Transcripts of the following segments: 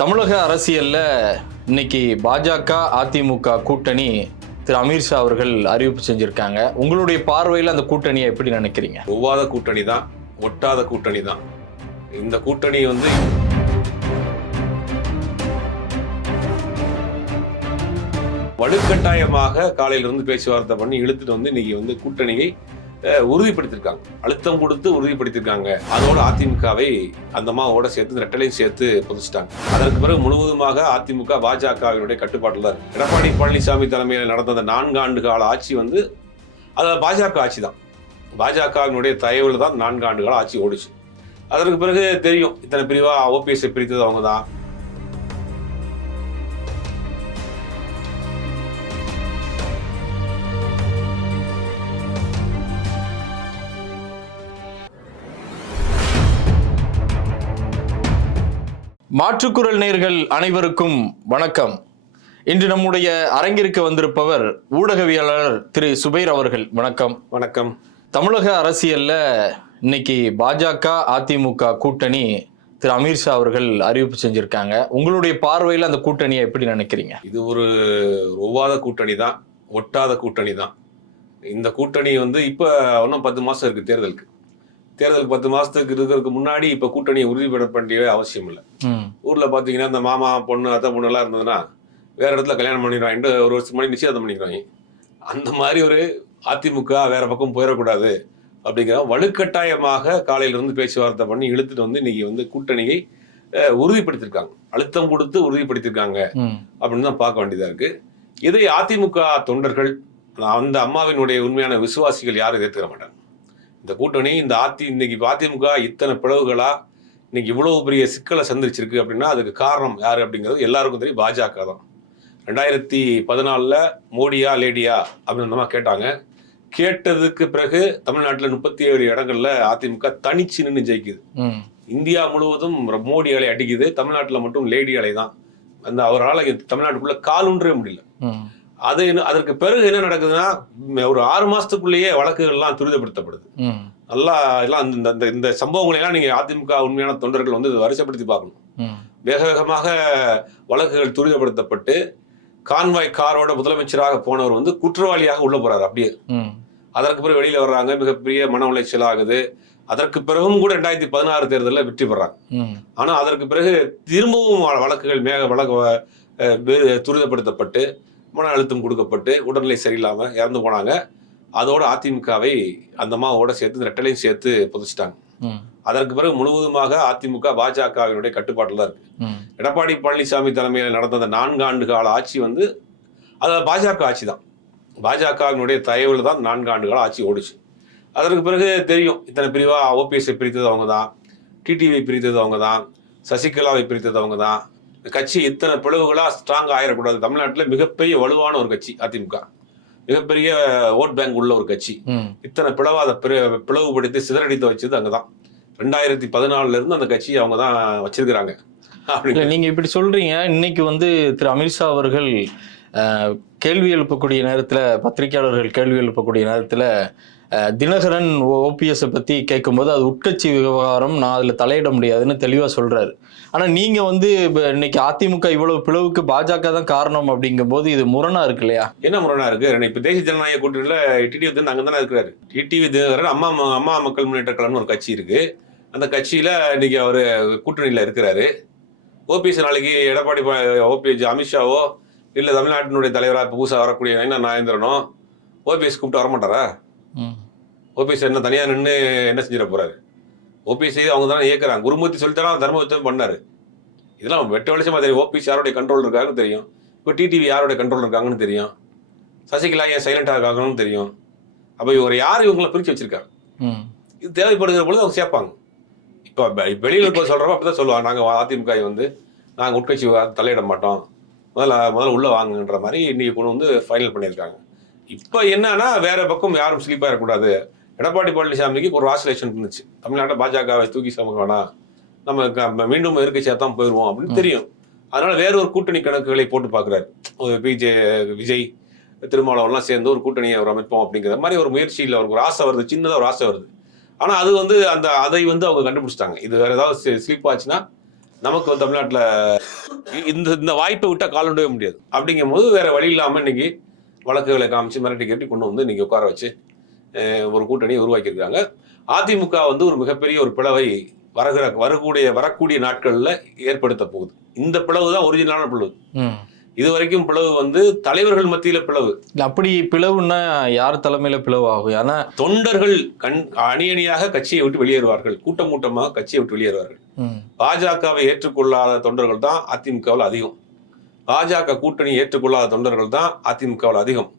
தமிழக அரசியல்ல இன்னைக்கு பாஜக அதிமுக கூட்டணி திரு அமீர்ஷா அவர்கள் அறிவிப்பு செஞ்சிருக்காங்க. உங்களுடைய பார்வையில் அந்த கூட்டணியை எப்படி நினைக்கிறீங்க? ஒவ்வாத கூட்டணி தான் ஒட்டாத கூட்டணி தான். இந்த கூட்டணி வந்து வலுக்கட்டாயமாக காலையிலிருந்து பேச்சுவார்த்தை பண்ணி இழுத்துட்டு வந்து இன்னைக்கு வந்து கூட்டணியை உறுதிப்படுத்தியிருக்காங்க அழுத்தம் கொடுத்து உறுதிப்படுத்தியிருக்காங்க அதோட அதிமுகவை அந்த அம்மாவோட சேர்த்து ரெட்டலையும் சேர்த்து புதிச்சிட்டாங்க. அதற்கு பிறகு முழுவதுமாக அதிமுக பாஜகவினுடைய கட்டுப்பாட்டில் தான் இருக்கு. எடப்பாடி பழனிசாமி தலைமையில் நடந்த அந்த நான்கு ஆண்டு கால ஆட்சி வந்து அது பாஜக ஆட்சி தான் பாஜகவினுடைய தயவில் தான் நான்கு ஆண்டு கால ஆட்சி ஓடிச்சு. அதற்கு பிறகு தெரியும் இத்தனை பிரிவாக ஓபிஎஸ்ஐ பிரித்தது அவங்க தான் மாற்றுக்குரல் நேர்கள் அனைவருக்கும் வணக்கம். இன்று நம்முடைய அரங்கிற்கு வந்திருப்பவர் ஊடகவியலாளர் திரு சுபைர் அவர்கள். வணக்கம். வணக்கம். தமிழக அரசியல்ல இன்னைக்கு பாஜக அதிமுக கூட்டணி திரு அமீத்ஷா அவர்கள் அறிவிப்பு செஞ்சிருக்காங்க. உங்களுடைய பார்வையில் அந்த கூட்டணியை எப்படி நினைக்கிறீங்க? இது ஒரு ஒவ்வாத கூட்டணி தான் ஒட்டாத கூட்டணி தான். இந்த கூட்டணி வந்து இப்போ இன்னும் பத்து மாசம் இருக்கு தேர்தலுக்கு. தேர்தலுக்கு பத்து மாசத்துக்கு இருக்கிறதுக்கு முன்னாடி இப்போ கூட்டணியை உறுதிப்பட வேண்டிய அவசியம் இல்லை. ஊர்ல பாத்தீங்கன்னா இந்த மாமா பொண்ணு அத்தை பொண்ணு எல்லாம் இருந்ததுன்னா வேற இடத்துல கல்யாணம் பண்ணிடுவாங்க. ஒரு வருஷம் முன்னாடி நிச்சயதார்த்தம் பண்ணிடுவாங்க. அந்த மாதிரி ஒரு அதிமுக வேற பக்கம் போயிடக்கூடாது அப்படிங்கிற வலுக்கட்டாயமாக காலையில இருந்து பேச்சுவார்த்தை பண்ணி இழுத்துட்டு வந்து இன்னைக்கு வந்து கூட்டணியை அஹ், உறுதிப்படுத்தியிருக்காங்க அழுத்தம் கொடுத்து உறுதிப்படுத்தியிருக்காங்க ம், அப்படின்னு தான் பார்க்க வேண்டியதா இருக்கு. இதை அதிமுக தொண்டர்கள் அந்த அம்மாவினுடைய உண்மையான விசுவாசிகள் யாரும் ஏற்றுக்க மாட்டாங்க. இந்த கூட்டணி இந்த அதி இன்னைக்கு அதிமுக இத்தனை பிளவுகளா இன்னைக்கு இவ்வளவு பெரிய சிக்கலை சந்திச்சிருக்கு அப்படின்னா அதுக்கு காரணம் யாரு அப்படிங்கிறது எல்லாருக்கும் தெரியும். பாஜக தான். ரெண்டாயிரத்தி பதினாலில் மோடியா லேடியா அப்படின்னு அம்மா கேட்டாங்க. கேட்டதுக்கு பிறகு தமிழ்நாட்டில் முப்பத்தி ஏழு இடங்கள்ல அதிமுக தனிச்சு நின்று ஜெயிக்குது. இந்தியா முழுவதும் மோடி அலை அடிக்குது. தமிழ்நாட்டில் மட்டும் லேடி அலை தான். அந்த அவரால் தமிழ்நாட்டுக்குள்ள காலுன்றே முடியல. அது என்ன- அதற்கு பிறகு என்ன நடக்குதுன்னா ஒரு ஆறு மாசத்துக்குள்ளேயே வழக்குகள்லாம் துரிதப்படுத்தப்படுது. நல்லா எல்லாம் இந்த இந்த இந்த சம்பவங்களை எல்லாம் நீங்க அதிமுக உண்மையான தொண்டர்கள் வந்து வரிசைப்படுத்தி பார்க்கணும். வேக வேகமாக வழக்குகள் துரிதப்படுத்தப்பட்டு கான்வாய் காரோட முதலமைச்சராக போனவர் வந்து குற்றவாளியாக உள்ள போறாரு அப்படியே. அதற்கு பிறகு வெளியில வர்றாங்க மிகப்பெரிய மன உளைச்சல் ஆகுது. அதற்கு பிறகும் கூட ரெண்டாயிரத்தி பதினாறு தேர்தலில் வெற்றி பெறாங்க. ஆனா அதற்கு பிறகு திரும்பவும் வழக்குகள் மேக வழக்கு துரிதப்படுத்தப்பட்டு மன அழுத்தம் கொடுக்கப்பட்டு உடல்நிலை சரியில்லாம இறந்து போனாங்க. அதோட அதிமுகவை அந்த அம்மாவோட சேர்த்து இந்த ரெட்டலையும் சேர்த்து புதைச்சிட்டாங்க. அதற்கு பிறகு முழுவதுமாக அதிமுக பாஜகவினுடைய கட்டுப்பாட்டில் தான் இருக்கு. எடப்பாடி பழனிசாமி தலைமையில் நடந்த அந்த நான்கு ஆண்டு கால ஆட்சி வந்து அது பாஜக ஆட்சி தான். பாஜகவினுடைய தயவில் தான் நான்கு ஆண்டு கால ஆட்சி ஓடிச்சு. அதற்கு பிறகு தெரியும் இத்தனை பிரிவா ஓபிஎஸ்ஐ பிரித்தது அவங்க தான் டிடிவி பிரித்தது அவங்க தான் சசிகலாவை பிரித்தது அவங்க தான் இந்த கட்சி இத்தனை பிளவுகளா ஸ்ட்ராங் ஆயிடக்கூடாது. தமிழ்நாட்டில் மிகப்பெரிய வலுவான ஒரு கட்சி அதிமுக. மிகப்பெரிய ஓட் பேங்க் உள்ள ஒரு கட்சி. இத்தனை பிளவாத பிளவுபடுத்தி சிதறடித்து வச்சது அங்கதான். ரெண்டாயிரத்தி பதினாலுல இருந்து அந்த கட்சியை அவங்க தான் வச்சிருக்கிறாங்க. அப்படி இல்ல நீங்க இப்படி சொல்றீங்க. இன்னைக்கு வந்து திரு அமித்ஷா அவர்கள் கேள்வி எழுப்பக்கூடிய நேரத்துல பத்திரிகையாளர்கள் கேள்வி எழுப்பக்கூடிய நேரத்துல தினகரன் ஓபிஎஸ் பத்தி கேட்கும்போது அது உட்கட்சி விவகாரம் நான் அதுல தலையிட முடியாதுன்னு தெளிவா சொல்றாரு. ஆனா நீங்க வந்து இப்ப இன்னைக்கு அதிமுக இவ்வளவு பிளவுக்கு பாஜக தான் காரணம் அப்படிங்கும்போது இது முரணா இருக்கு இல்லையா? என்ன முரணா இருக்கு? இப்ப தேசிய ஜனநாயக கூட்டணியில டிடிவி வந்து அங்க தானே இருக்கிறாரு. டிடிவி தினகரன் அம்மா அம்மா மக்கள் முன்னேற்ற கழகம்னு ஒரு கட்சி இருக்கு. அந்த கட்சியில இன்னைக்கு அவரு கூட்டணியில இருக்கிறாரு. ஓபிஎஸ் நாளைக்கு எடப்பாடி ஓபிஎஸ் அமித்ஷாவோ இல்ல தமிழ்நாட்டினுடைய தலைவரா இப்ப புதுசா வரக்கூடிய என்ன நாயந்திரனோ ஓபிஎஸ் கூப்பிட்டு வரமாட்டாரா? ஓபிஎஸ் என்ன தனியா நின்று என்ன செஞ்சிட போறாரு? ஓபிஎஸ் அவங்க தானே இயக்குறாங்க. குருமூர்த்தி சொல்லித்தாரா தர்மபுத்தம் பண்ணாரு. இதெல்லாம் வெட்ட வெளிச்சமா தெரியும். ஓபிஎஸ் யாருடைய கண்ட்ரோல் இருக்காங்கன்னு தெரியும். இப்போ டிடிவி யாருடைய கண்ட்ரோல் இருக்காங்கன்னு தெரியும். சசிகலா ஏன் சைலண்டா இருக்காங்கன்னு தெரியும். அப்ப இவர் யார்? இவங்களை பிரிச்சு வச்சிருக்காங்க. இது தேவைப்படுகிற பொழுது அவங்க சேர்ப்பாங்க. இப்போ வெளியில இருக்க சொல்றப்ப அப்படிதான் சொல்லுவாங்க. நாங்க அதிமுக வந்து நாங்க உட்கட்சி தலையிட மாட்டோம். முதல்ல முதல்ல உள்ள வாங்குன்ற மாதிரி இன்னைக்கு கொண்டு வந்து ஃபைனல் பண்ணியிருக்காங்க. இப்போ என்னன்னா வேற பக்கம் யாரும் ஸ்லீப் ஆயிடக்கூடாது எடப்பாடி பழனிசாமிக்கு ஒரு ஆசிலேஷன் இருந்துச்சு. தமிழ்நாட்டை பாஜகவை தூக்கி சமக்க வேணாம். நம்ம மீண்டும் எதிர்க்கட்சியாக தான் போயிடுவோம் அப்படின்னு தெரியும். அதனால வேற ஒரு கூட்டணி கணக்குகளை போட்டு பார்க்குறாரு. விஜய் விஜய் திருமாவளவன்லாம் சேர்ந்து ஒரு கூட்டணியை அவர் அமைப்போம் அப்படிங்கிற மாதிரி ஒரு முயற்சியில் அவருக்கு ஒரு ஆசை வருது. சின்னதாக ஒரு ஆசை வருது. ஆனா அது வந்து அந்த அதை வந்து அவங்க கண்டுபிடிச்சிட்டாங்க. இது வேற ஏதாவது ஸ்லிப் ஆச்சுன்னா நமக்கு வந்து தமிழ்நாட்டில் இந்த இந்த வாய்ப்பை விட்டா கால் விடவே முடியாது. அப்படிங்கும் போது வேற வழி இல்லாம இன்னைக்கு வழக்குகளை காமிச்சு மிரட்டி கட்டி கொண்டு வந்து இன்னைக்கு உட்கார வச்சு ஒரு கூட்டணியை உருவாக்கியிருக்காங்க. அதிமுக வந்து ஒரு மிகப்பெரிய ஒரு பிளவை வரகிற வரக்கூடிய வரக்கூடிய நாட்கள்ல ஏற்படுத்த போகுது. இந்த பிளவு தான் ஒரிஜினலான பிளவு. இது வரைக்கும் பிளவு வந்து தலைவர்கள் மத்தியில பிளவு. அப்படி பிளவுன்னா யார் தலைமையில பிளவு ஆகும் ஏன்னா தொண்டர்கள் கண் அணி அணியாக கட்சியை விட்டு வெளியேறுவார்கள். கூட்டம் கூட்டமாக கட்சியை விட்டு வெளியேறுவார்கள். பாஜகவை ஏற்றுக்கொள்ளாத தொண்டர்கள் தான் அதிமுகவில் அதிகம். பாஜக கூட்டணி ஏற்றுக்கொள்ளாத தொண்டர்கள் தான் அதிமுகவில் அதிகம்.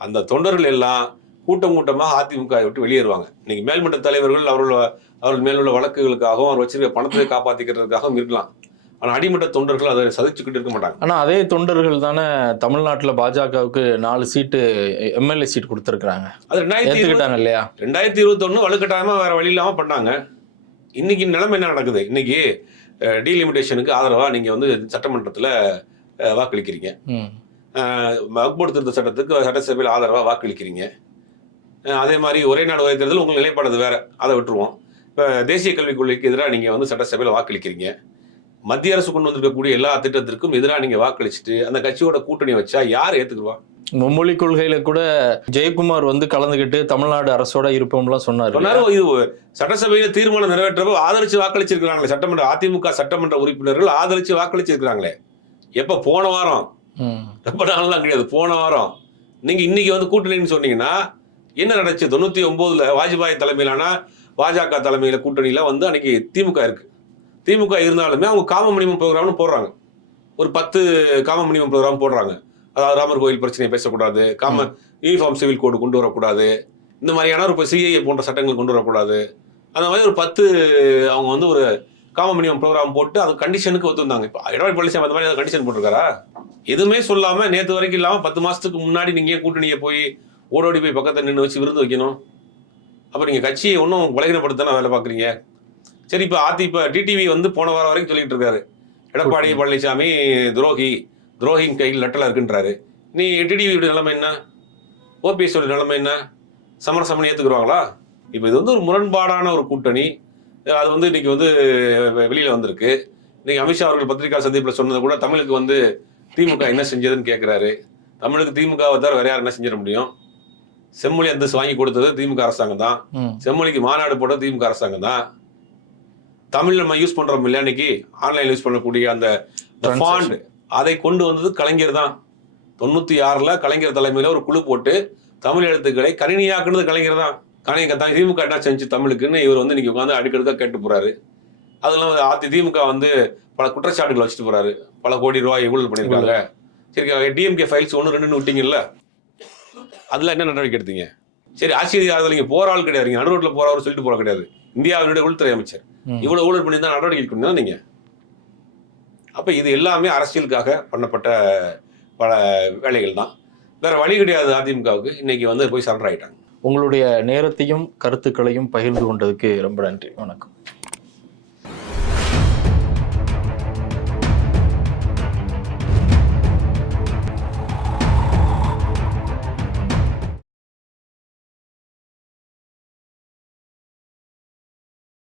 அந்த தொண்டர்கள் எல்லாம் கூட்டம் கூட்டமாக அதிமுக விட்டு வெளியேறுவாங்க. இன்னைக்கு மேல்மட்ட தலைவர்கள் அவர்கள் அவர்கள் மேலுள்ள வழக்குகளுக்காகவும் அவர் வச்சிருக்க பணத்தை காப்பாத்திக்கிறதுக்காகவும் இருக்கலாம். ஆனா அடிமட்ட தொண்டர்கள் அதை சதிச்சுக்கிட்டு இருக்க மாட்டாங்க. ஆனா அதே தொண்டர்கள் தானே தமிழ்நாட்டுல பாஜகவுக்கு நாலு சீட்டு எம்எல்ஏ சீட் கொடுத்துருக்காங்க அது ரெண்டாயிரத்தி இருபது ஏத்துக்கிட்டாங்க இல்லையா? ரெண்டாயிரத்தி இருபத்தொன்னு வலுக்கட்டாயமா வேற வழி இல்லாம பண்ணாங்க. இன்னைக்கு நிலைமை என்ன நடக்குது? இன்னைக்கு டீலிமிட்டேஷனுக்கு ஆதரவா நீங்க வந்து சட்டமன்றத்துல வாக்களிக்கிறீங்க. ம், அஹ், வக்போர்டு திருத்த சட்டத்துக்கு சட்டசபையில் ஆதரவா வாக்களிக்கிறீங்க. அதே மாதிரி ஒரே நாடு ஒரே தேர்தல் உங்களுக்கு நிலைப்பாடு வேற. அதை விட்டுருவோம். இப்போ தேசிய கல்விக் கொள்கைக்கு எதிராக நீங்க வந்து சட்டசபையில் வாக்களிக்கிறீங்க. மத்திய அரசு கொண்டு வந்திருக்கக்கூடிய எல்லா திட்டத்திற்கும் எதிராக நீங்க வாக்களிச்சுட்டு அந்த கட்சியோட கூட்டணி வச்சா யார் ஏத்துக்குவா மும்மொழி கொள்கையில கூட ஜெயக்குமார் வந்து கலந்துகிட்டு தமிழ்நாடு அரசோட இருப்போம்லாம் சொன்னாரு. இது சட்டசபையில தீர்மானம் நிறைவேற்றப்போ ஆதரிச்சு வாக்களிச்சிருக்காங்களே சட்டமன்ற அதிமுக சட்டமன்ற உறுப்பினர்கள் ஆதரிச்சு வாக்களிச்சிருக்காங்களே எப்ப போன வாரம்? ரொம்ப நாள்லாம் கிடையாது போன வாரம். நீங்க இன்னைக்கு வந்து கூட்டணின்னு சொன்னீங்கன்னா என்ன நடந்துச்சு தொண்ணூத்தி ஒன்பதுல வாஜ்பாய் தலைமையிலான பாஜக தலைமையில கூட்டணியில வந்து அன்னைக்கு திமுக இருக்கு. திமுக இருந்தாலுமே அவங்க காம மினிமம் ப்ரோக்ராம்னு போடுறாங்க. ஒரு பத்து காம மினிமம் ப்ரோக்ராம் போடுறாங்க. அதாவது ராமர் கோயில் பிரச்சனையை பேசக்கூடாது காம யூனிஃபார்ம் சிவில் கோடு கொண்டு வரக்கூடாது இந்த மாதிரியான ஒரு சிஐஏ போன்ற சட்டங்கள் கொண்டு வரக்கூடாது. அந்த மாதிரி ஒரு பத்து அவங்க வந்து ஒரு காம மினிமம் ப்ரோக்ராம் போட்டு அது கண்டிஷனுக்கு ஒத்துந்தாங்க. இப்போ எடப்பாடி பழனிசாமி அந்த மாதிரி கண்டிஷன் போட்டிருக்காரா? எதுவுமே சொல்லாம நேத்து வரைக்கும் இல்லாம பத்து மாசத்துக்கு முன்னாடி நீங்க ஏன் கூட்டணியை போய் ஓடோடி போய் பக்கத்துல நின்று வச்சு விருந்து வைக்கணும். அப்ப நீங்க கட்சியை ஒன்றும் பலகீனப்படுத்தான வேலை பாக்குறீங்க சரி இப்ப ஆதி இப்ப டிடிவி வந்து போன வாரம் வரைக்கும் சொல்லிட்டு இருக்காரு. எடப்பாடி பழனிசாமி துரோகி துரோகியின் கையில் லெட்டலா இருக்குன்றாரு. நீ டிடிவியோட நிலைமை என்ன? ஓபிஎஸ் ஓட நிலைமை என்ன? சமரசமணி ஏத்துக்குருவாங்களா? இப்போ இது வந்து ஒரு முரண்பாடான ஒரு கூட்டணி. அது வந்து இன்னைக்கு வந்து வெளியில வந்திருக்கு. இன்னைக்கு அமித்ஷா அவர்கள் பத்திரிகா சந்திப்பில் சொன்னது கூட தமிழுக்கு வந்து திமுக என்ன செஞ்சதுன்னு கேட்குறாரு தமிழுக்கு திமுகவை தவிர வேற யார் என்ன செஞ்சிட முடியும்? செம்மொழி அந்தஸ்து வாங்கி கொடுத்தது திமுக அரசாங்கம் தான். செம்மொழிக்கு மாநாடு போட்டது திமுக அரசாங்கம் தான். தமிழ் நம்ம யூஸ் பண்றோம் இல்லையா இன்னைக்கு? ஆன்லைன் யூஸ் பண்ணக்கூடிய அந்த. ஃபாண்ட் அதை கொண்டு வந்தது கலைஞர் தான். தொண்ணூத்தி ஆறுல கலைஞர் தலைமையில ஒரு குழு போட்டு தமிழ் எழுத்துக்களை கணினியாக்குனது கலைஞர் தான். கலைஞர் தான் திமுக என்ன செஞ்சு தமிழுக்குன்னு இவர் வந்து இன்னைக்கு உட்காந்து அடுக்கடுக்கா கேட்டு போறாரு. அதெல்லாம் அதி திமுக வந்து பல குற்றச்சாட்டுகள் வச்சுட்டு போறாரு. பல கோடி ரூபாய் ஊழல் பண்ணியிருக்காங்க சரி டிஎம்கே ஃபைல்ஸ் ஒன்று ரெண்டுன்னு விட்டீங்கல்ல அதுல என்ன நடவடிக்கை எடுத்தீங்க? சரி ஆட்சியர் நீங்க போற ஆள் கிடையாது. நீங்க நடுரோட்ல போறவர் சொல்லிட்டு போற கிடையாது. இந்தியாவினுடைய உள்துறை அமைச்சர். ம். இவ்வளவு ஊழல் பண்ணி தான் நடவடிக்கை எடுக்கணும் நீங்க? அப்ப இது எல்லாமே அரசியலுக்காக பண்ணப்பட்ட பல வேலைகள் தான். வேற வழி கிடையாது அதிமுகவுக்கு. இன்னைக்கு வந்து போய் சரண்டர் ஆயிட்டாங்க. உங்களுடைய நேரத்தையும் கருத்துக்களையும் பகிர்ந்து கொண்டதுக்கு ரொம்ப நன்றி. வணக்கம்.